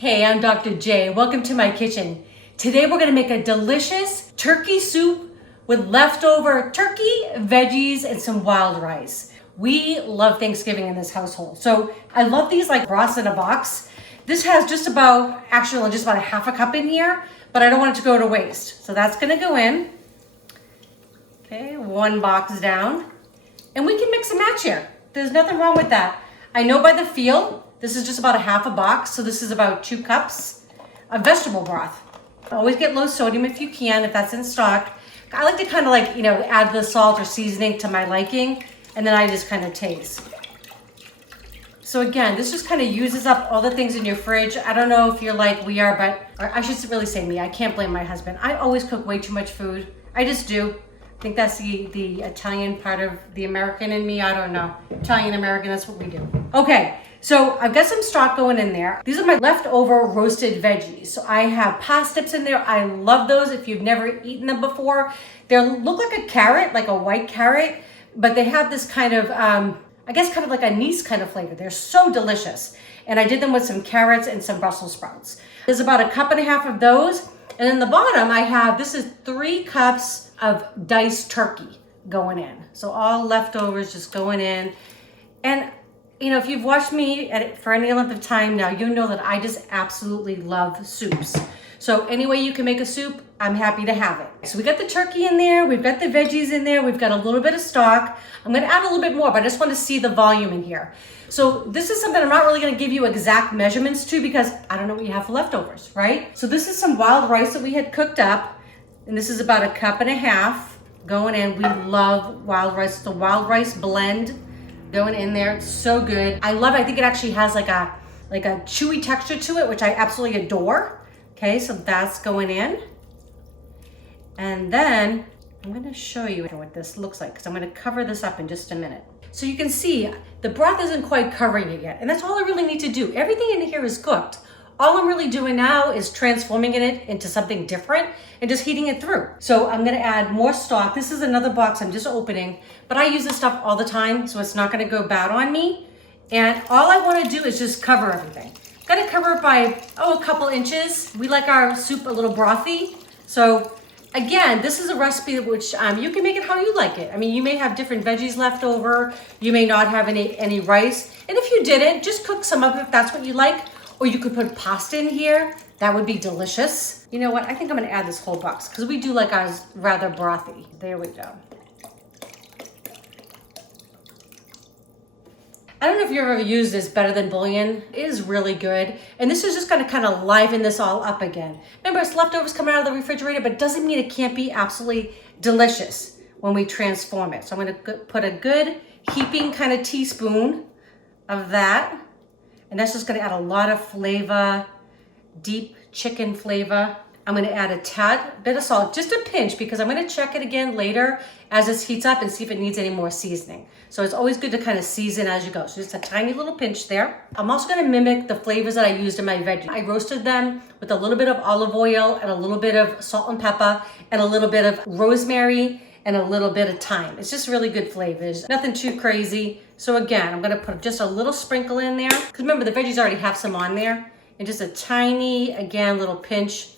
Hey, I'm Dr. J. Welcome to my kitchen. Today we're gonna make a delicious turkey soup with leftover turkey, veggies, and some wild rice. We love Thanksgiving in this household. So I love these like broths in a box. This has just about a half a cup in here, but I don't want it to go to waste. So that's gonna go in. Okay, one box down. And we can mix and match here. There's nothing wrong with that. I know by the feel, this is just about a half a box, so this is about 2 cups of vegetable broth. Always get low sodium if you can, if that's in stock. I like to kind of add the salt or seasoning to my liking, and then I just kind of taste. So again, this just kind of uses up all the things in your fridge. I don't know if you're like we are, or I should really say me. I can't blame my husband. I always cook way too much food. I just do. I think that's the Italian part of the American in me. I don't know. Italian American, that's what we do. Okay, so I've got some stock going in there. These are my leftover roasted veggies. So I have parsnips in there. I love those if you've never eaten them before. They look like a carrot, like a white carrot, but they have this kind of, I guess kind of like anise kind of flavor. They're so delicious. And I did them with some carrots and some Brussels sprouts. There's about 1.5 cups of those. And in the bottom I have, this is 3 cups of diced turkey going in. So all leftovers just going in. And if you've watched me for any length of time now, you know that I just absolutely love soups. So any way you can make a soup, I'm happy to have it. So we got the turkey in there, we've got the veggies in there, we've got a little bit of stock. I'm gonna add a little bit more, but I just want to see the volume in here. So this is something I'm not really gonna give you exact measurements to because I don't know what you have for leftovers, right? So this is some wild rice that we had cooked up, and this is about 1.5 cups going in. We love wild rice. It's the wild rice blend going in there. It's so good. I love it. I think it actually has like a chewy texture to it, which I absolutely adore. Okay, so that's going in. And then I'm gonna show you what this looks like because I'm gonna cover this up in just a minute. So you can see the broth isn't quite covering it yet. And that's all I really need to do. Everything in here is cooked. All I'm really doing now is transforming it into something different and just heating it through. So I'm gonna add more stock. This is another box I'm just opening, but I use this stuff all the time, so it's not gonna go bad on me. And all I wanna do is just cover everything. Gotta cover it by, a couple inches. We like our soup a little brothy. So again, this is a recipe which you can make it how you like it. I mean, you may have different veggies left over. You may not have any rice. And if you didn't, just cook some of it if that's what you like. Or you could put pasta in here. That would be delicious. You know what? I think I'm gonna add this whole box because we do like ours rather brothy. There we go. I don't know if you've ever used this better than bouillon. It is really good. And this is just gonna kind of liven this all up again. Remember, it's leftovers coming out of the refrigerator, but it doesn't mean it can't be absolutely delicious when we transform it. So I'm gonna put a good heaping kind of teaspoon of that. And that's just gonna add a lot of flavor, deep chicken flavor. I'm gonna add a tad bit of salt, just a pinch, because I'm gonna check it again later as this heats up and see if it needs any more seasoning. So it's always good to kind of season as you go. So just a tiny little pinch there. I'm also gonna mimic the flavors that I used in my veggies. I roasted them with a little bit of olive oil and a little bit of salt and pepper and a little bit of rosemary and a little bit of thyme. It's just really good flavors, nothing too crazy. So again, I'm gonna put just a little sprinkle in there. Because remember, the veggies already have some on there. And just a tiny, again, little pinch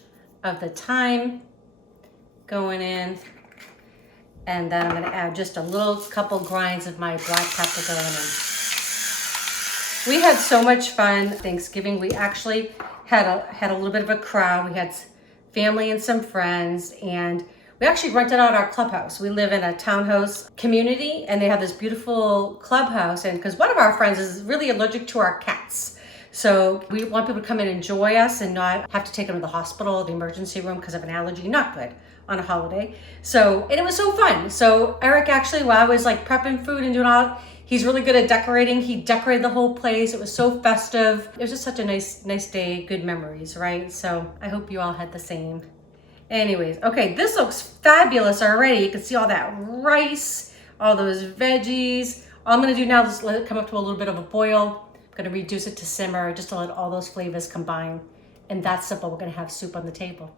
of the thyme going in. And then I'm gonna add just a little couple grinds of my black pepper going in. We had so much fun Thanksgiving. We actually had a little bit of a crowd. We had family and some friends, and we actually rented out our clubhouse. We live in a townhouse community and they have this beautiful clubhouse, and because one of our friends is really allergic to our cats. So we want people to come and enjoy us and not have to take them to the hospital or the emergency room because of an allergy. Not good on a holiday. So, and it was so fun. So Eric actually, while I was like prepping food and doing all, he's really good at decorating. He decorated the whole place. It was so festive. It was just such a nice day, good memories, right? So I hope you all had the same. Anyways, okay, this looks fabulous already. You can see all that rice, all those veggies. All I'm gonna do now is let it come up to a little bit of a boil. I'm gonna reduce it to simmer just to let all those flavors combine. And that's simple, we're gonna have soup on the table.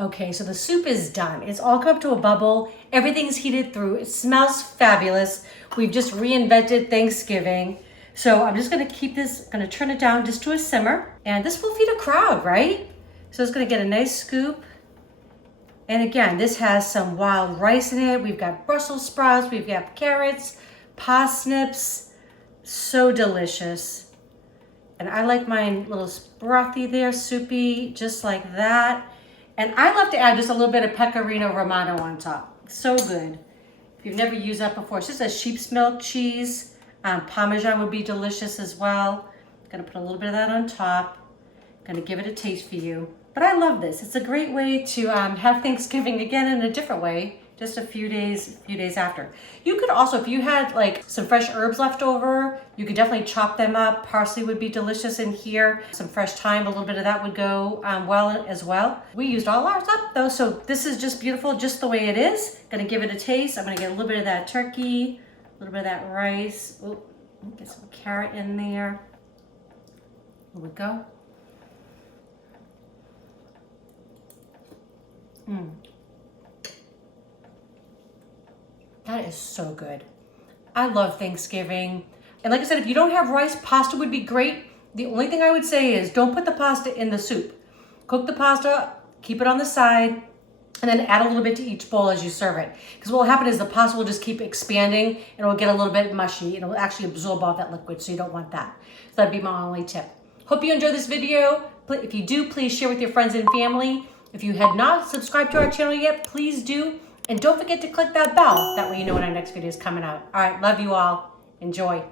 Okay, so the soup is done. It's all come up to a bubble. Everything's heated through. It smells fabulous. We've just reinvented Thanksgiving. So I'm just gonna keep this, gonna turn it down just to a simmer, and this will feed a crowd, right? So it's gonna get a nice scoop. And again, this has some wild rice in it. We've got Brussels sprouts, we've got carrots, parsnips, so delicious. And I like mine a little brothy there, soupy, just like that. And I love to add just a little bit of pecorino romano on top. So good. If you've never used that before, it's just a sheep's milk cheese. Parmesan would be delicious as well. Gonna put a little bit of that on top. Gonna give it a taste for you. But I love this. It's a great way to have Thanksgiving again in a different way, just a few days after. You could also, if you had like some fresh herbs left over, you could definitely chop them up. Parsley would be delicious in here. Some fresh thyme, a little bit of that would go well as well. We used all ours up though, so this is just beautiful, just the way it is. Gonna give it a taste. I'm gonna get a little bit of that turkey, a little bit of that rice. Ooh, get some carrot in there. Here we go. That is so good. I love Thanksgiving. And like I said, if you don't have rice, pasta would be great. The only thing I would say is don't put the pasta in the soup. Cook the pasta, keep it on the side, and then add a little bit to each bowl as you serve it. Because what will happen is the pasta will just keep expanding and it will get a little bit mushy. It will actually absorb all that liquid, so you don't want that. So that'd be my only tip. Hope you enjoyed this video. If you do, please share with your friends and family. If you had not subscribed to our channel yet, please do. And don't forget to click that bell. That way you know when our next video is coming out. All right, love you all. Enjoy.